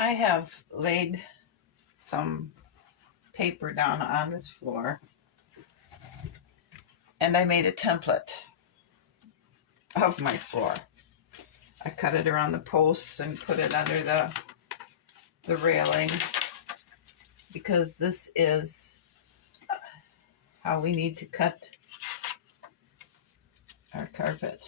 I have laid some paper down on this floor and I made a template of my floor. I cut it around the posts and put it under the railing because this is how we need to cut our carpet.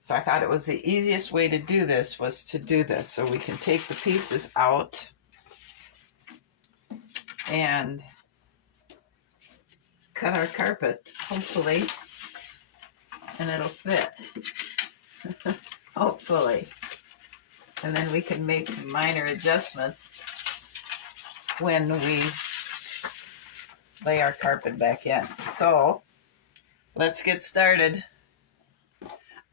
So I thought it was the easiest way to do this was to do this. So we can take the pieces out and cut our carpet, hopefully, and it'll fit. Hopefully. And then we can make some minor adjustments when we lay our carpet back in. So let's get started.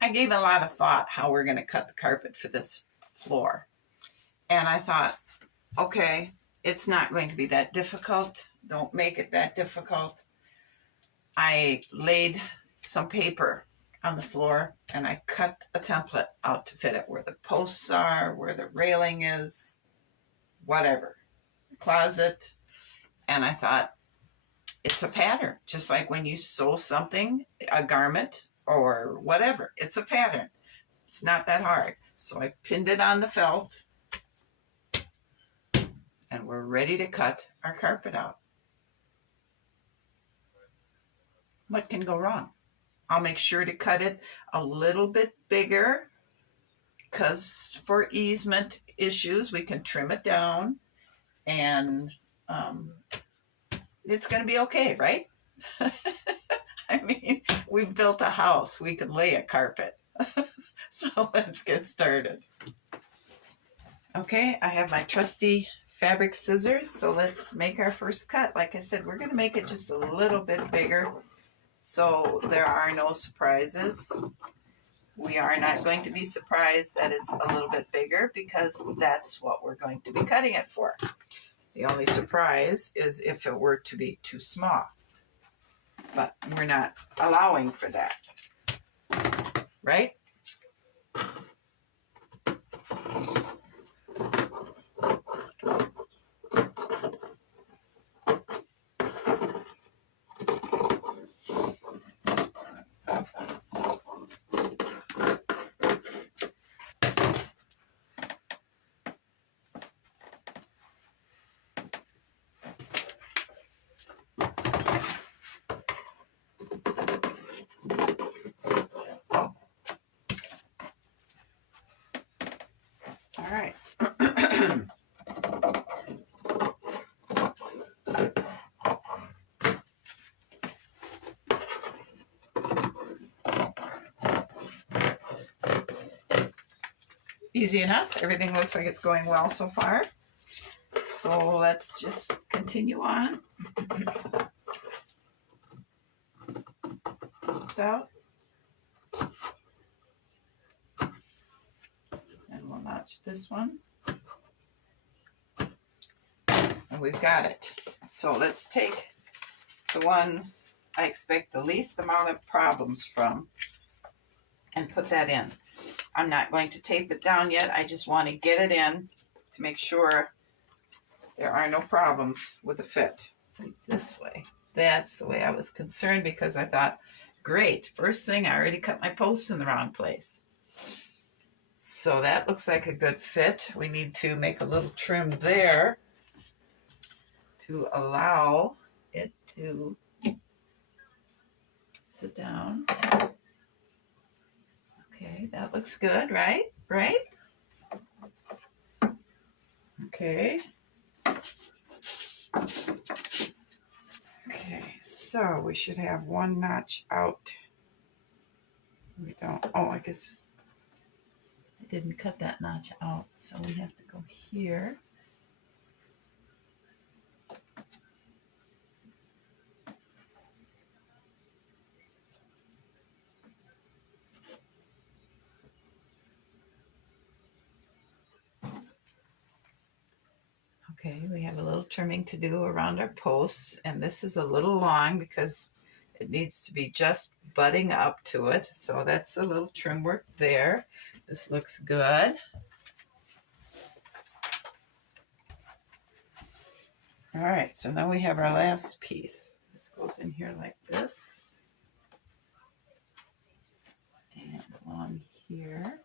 I gave a lot of thought how we're going to cut the carpet for this floor. And I thought, okay, it's not going to be that difficult. Don't make it that difficult. I laid some paper on the floor and I cut a template out to fit it where the posts are, where the railing is, whatever, closet. And I thought, it's a pattern, just like when you sew something, a garment or whatever, it's a pattern. It's not that hard. So I pinned it on the felt and we're ready to cut our carpet out. What can go wrong? I'll make sure to cut it a little bit bigger because for easement issues, we can trim it down and it's going to be okay, right? I mean, we've built a house. We can lay a carpet. So let's get started. Okay, I have my trusty fabric scissors. So let's make our first cut. Like I said, we're going to make it just a little bit bigger so there are no surprises. We are not going to be surprised that it's a little bit bigger because that's what we're going to be cutting it for. The only surprise is if it were to be too small. But we're not allowing for that, right? All right. Easy enough. Everything looks like it's going well so far. So let's just continue on. Out. And we'll notch this one. And we've got it. So let's take the one I expect the least amount of problems from and put that in. I'm not going to tape it down yet. I just want to get it in to make sure there are no problems with the fit. This way. That's the way I was concerned because I thought, great, first thing, I already cut my posts in the wrong place. So that looks like a good fit. We need to make a little trim there to allow it to sit down. Okay, that looks good, right? Right? Okay. Okay, so we should have one notch out. We don't, oh, I guess I didn't cut that notch out, so we have to go here. Okay, we have a little trimming to do around our posts, and this is a little long because it needs to be just butting up to it. So that's a little trim work there. This looks good. All right, so now we have our last piece. This goes in here like this. And along here.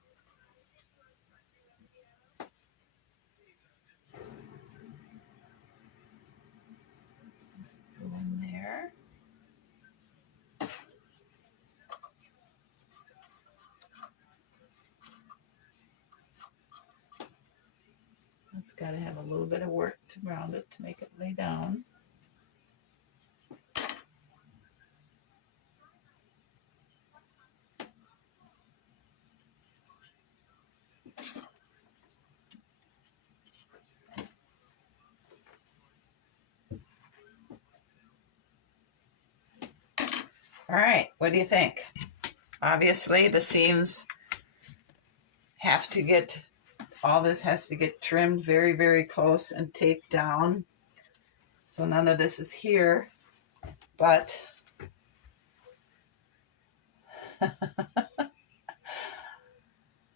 This go in there. It's got to have a little bit of work around it to make it lay down. All right, what do you think? Obviously, the seams have to get, all this has to get trimmed very, very close and taped down. So none of this is here, but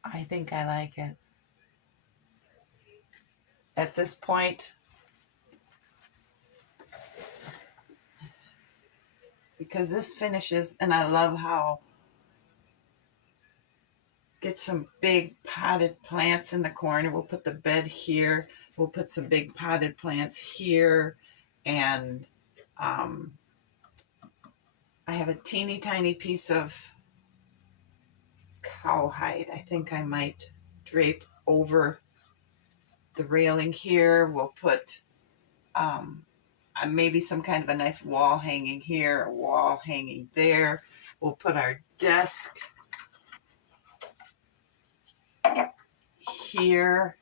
I think I like it. At this point, because this finishes, and I love how get some big potted plants in the corner. We'll put the bed here. We'll put some big potted plants here. And I have a teeny tiny piece of cowhide. I think I might drape over the railing here. We'll put maybe some kind of a nice wall hanging here, a wall hanging there. We'll put our desk here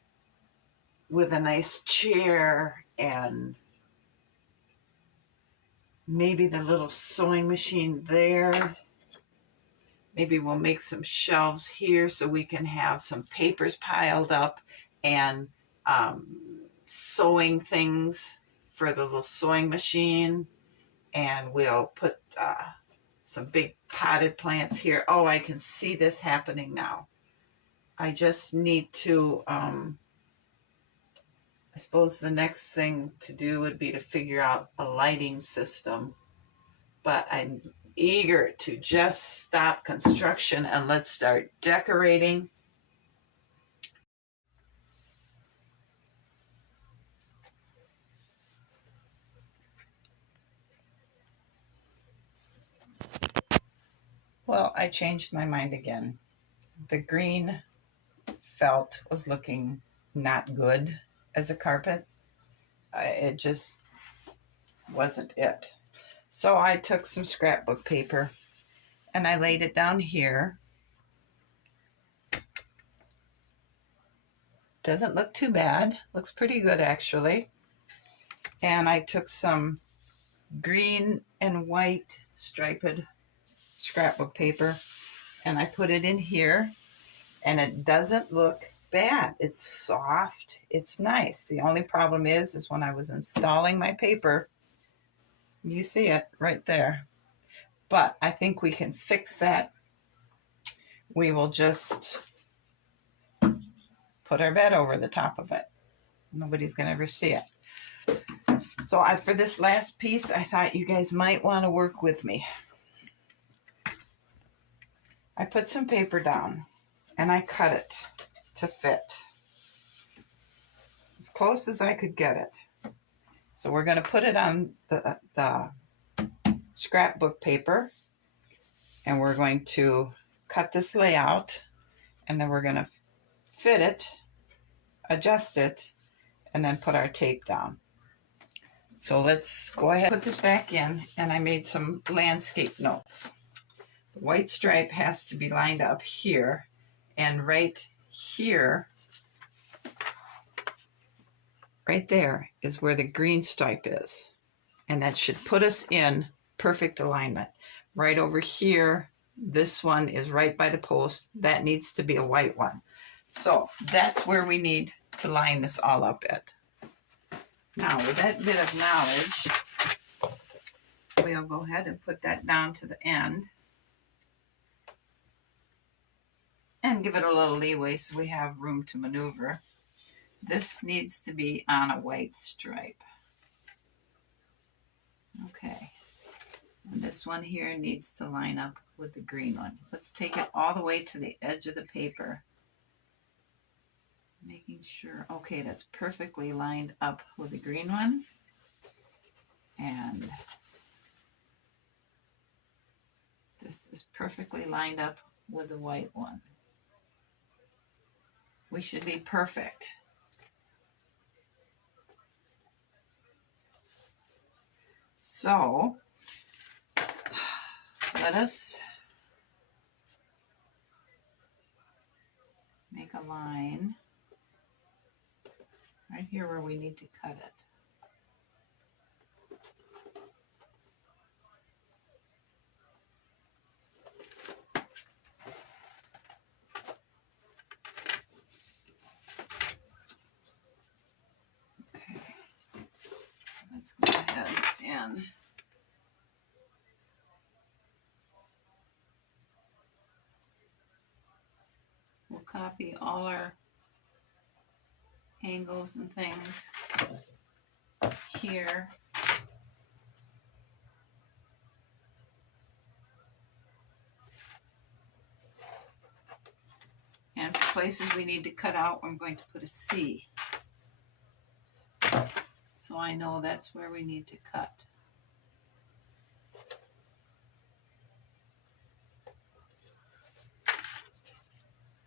with a nice chair, and maybe the little sewing machine there. Maybe we'll make some shelves here so we can have some papers piled up and sewing things for the little sewing machine. And we'll put some big potted plants here. Oh, I can see this happening now. I just need to, I suppose the next thing to do would be to figure out a lighting system. But I'm eager to just stop construction and let's start decorating. Well, I changed my mind again. The green felt was looking not good as a carpet. It just wasn't it. So I took some scrapbook paper and I laid it down here. Doesn't look too bad. Looks pretty good, actually. And I took some green and white striped scrapbook paper and I put it in here, and it doesn't look bad. It's soft. It's nice. The only problem is when I was installing my paper, you see it right there. But I think we can fix that. We will just put our bed over the top of it. Nobody's going to ever see it. So for this last piece, I thought you guys might want to work with me. I put some paper down and I cut it to fit as close as I could get it. So we're going to put it on the scrapbook paper, and we're going to cut this layout, and then we're going to fit it, adjust it, and then put our tape down. So let's go ahead and put this back in, and I made some landscape notes. The white stripe has to be lined up here, and right here, right there is where the green stripe is. And that should put us in perfect alignment. Right over here, this one is right by the post. That needs to be a white one. So that's where we need to line this all up at. Now, with that bit of knowledge, we'll go ahead and put that down to the end. and give it a little leeway so we have room to maneuver. This needs to be on a white stripe. Okay. And this one here needs to line up with the green one. Let's take it all the way to the edge of the paper. Making sure, okay, that's perfectly lined up with the green one. And this is perfectly lined up with the white one. We should be perfect. So let us make a line right here where we need to cut it. Okay, let's go ahead and we'll copy all our angles and things here. And for places we need to cut out, I'm going to put a C. So I know that's where we need to cut.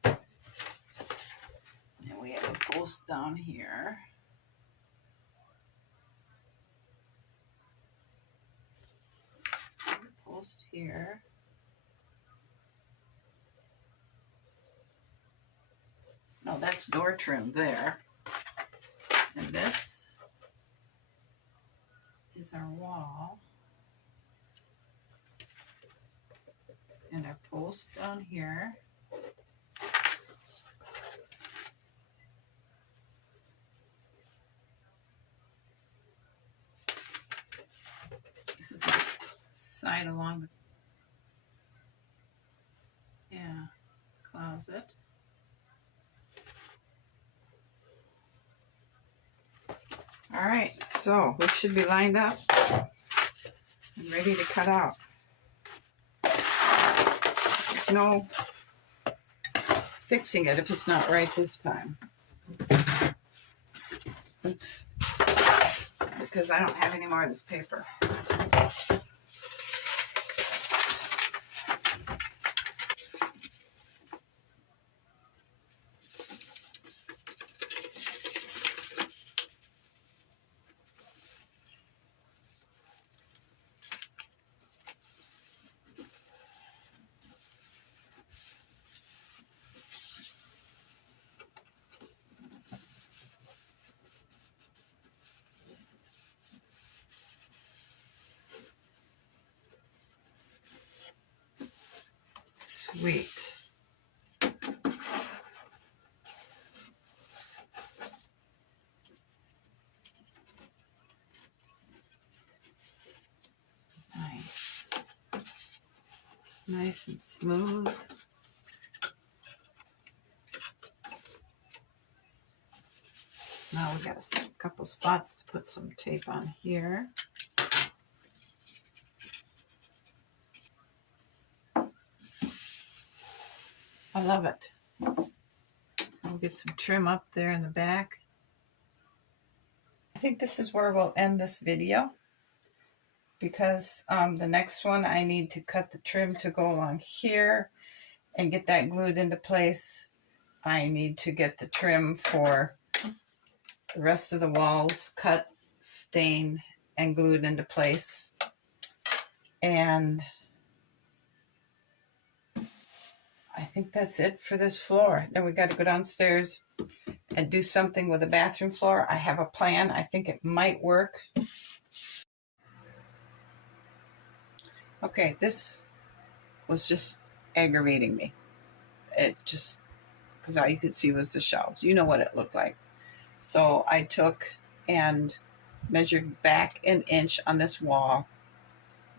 And we have a post down here. Post here. No, that's door trim there. And this is our wall. And our post down here. This is a side along the closet. All right, so we should be lined up and ready to cut out. There's no fixing it if it's not right this time. It's because I don't have any more of this paper. Sweet. Nice. Nice and smooth. Now we got a couple spots to put some tape on here. I love it. We'll get some trim up there in the back. I think this is where we'll end this video because the next one I need to cut the trim to go along here and get that glued into place. I need to get the trim for the rest of the walls cut, stained, and glued into place. And I think that's it for this floor. Then we got to go downstairs and do something with the bathroom floor. I have a plan. I think it might work. Okay, this was just aggravating me. It just, because all you could see was the shelves. You know what it looked like. So I took and measured back an inch on this wall,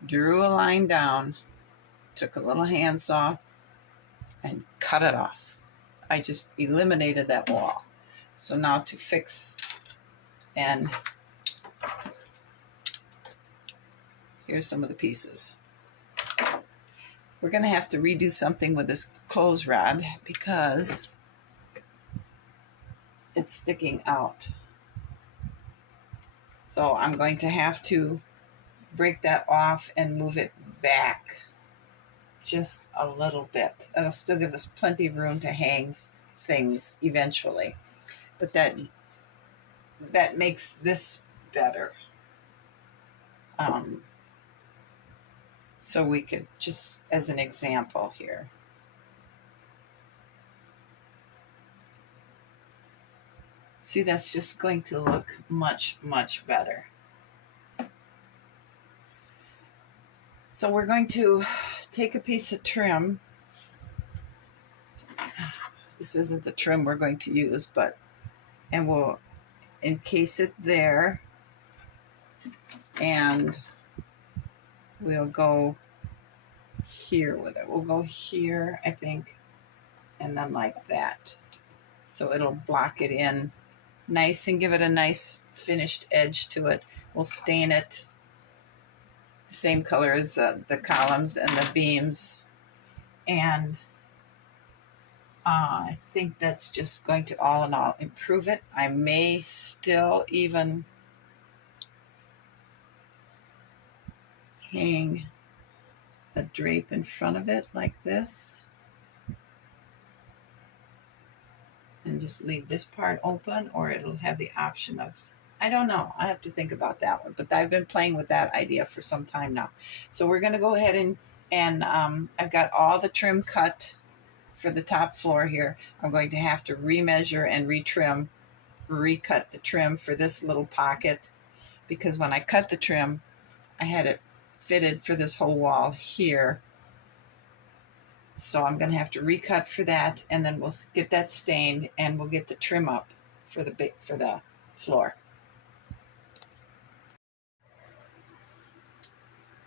drew a line down, took a little handsaw, and cut it off. I just eliminated that wall. So now to fix, and here's some of the pieces. We're going to have to redo something with this clothes rod because it's sticking out. So I'm going to have to break that off and move it back just a little bit. That'll still give us plenty of room to hang things eventually. But that makes this better. So we could, just as an example here, see, that's just going to look much, much better. So we're going to take a piece of trim. This isn't the trim we're going to use, and we'll encase it there, and we'll go here with it. We'll go here, I think, and then like that. So it'll block it in nice and give it a nice finished edge to it. We'll stain it the same color as the columns and the beams. And I think that's just going to all in all improve it. I may still even hang a drape in front of it like this and just leave this part open, or it'll have the option of, I don't know, I have to think about that one, but I've been playing with that idea for some time now. So we're going to go ahead and I've got all the trim cut for the top floor here. I'm going to have to remeasure and recut the trim for this little pocket, because when I cut the trim, I had it fitted for this whole wall here. So I'm going to have to recut for that, and then we'll get that stained, and we'll get the trim up for the floor.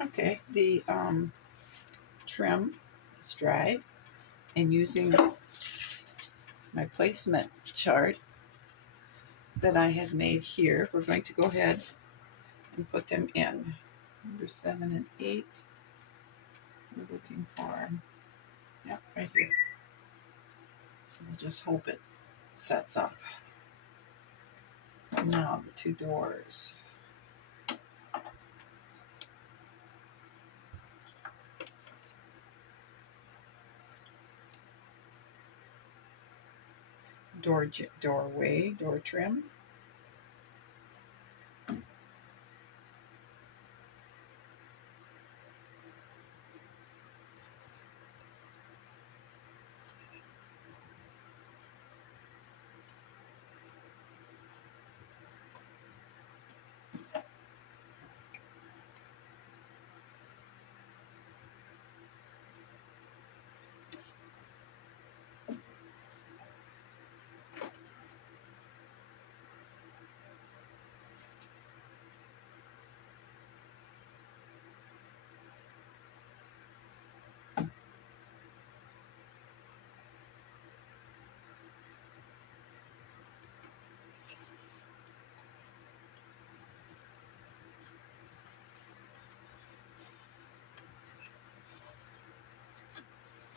Okay, the trim is dried, and using my placement chart that I have made here, we're going to go ahead and put them in. Number 7 and 8. We're looking for, yep, right here. We'll just hope it sets up. Now the 2 doors. Doorway, door trim.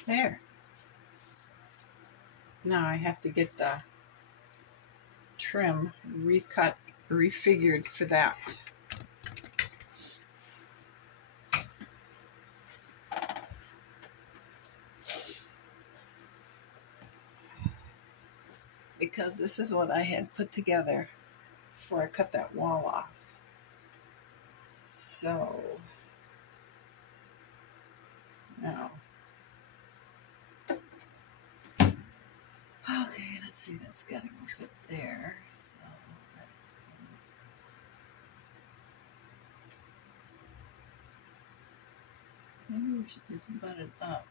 There. Now I have to get the trim recut, refigured for that. Because this is what I had put together before I cut that wall off. So now, okay, let's see, that's gotta go fit there. So that goes. Maybe we should just butt it up.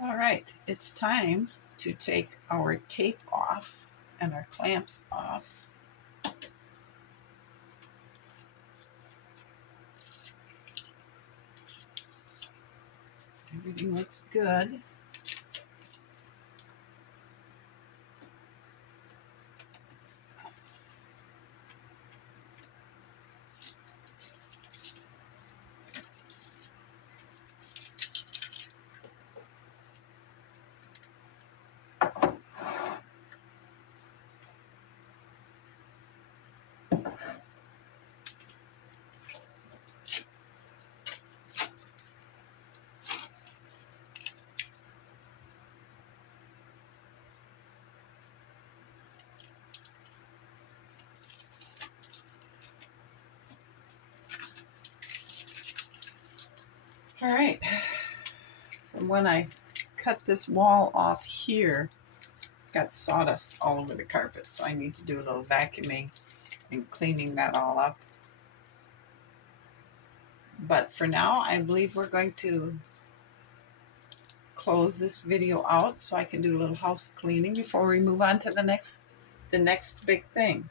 All right, it's time to take our tape off and our clamps off. Everything looks good. All right. From when I cut this wall off here, got sawdust all over the carpet, so I need to do a little vacuuming and cleaning that all up. But for now, I believe we're going to close this video out so I can do a little house cleaning before we move on to the next big thing.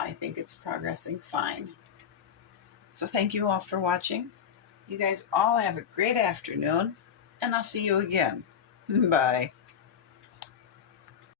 I think it's progressing fine. So thank you all for watching. You guys all have a great afternoon, and I'll see you again. Bye.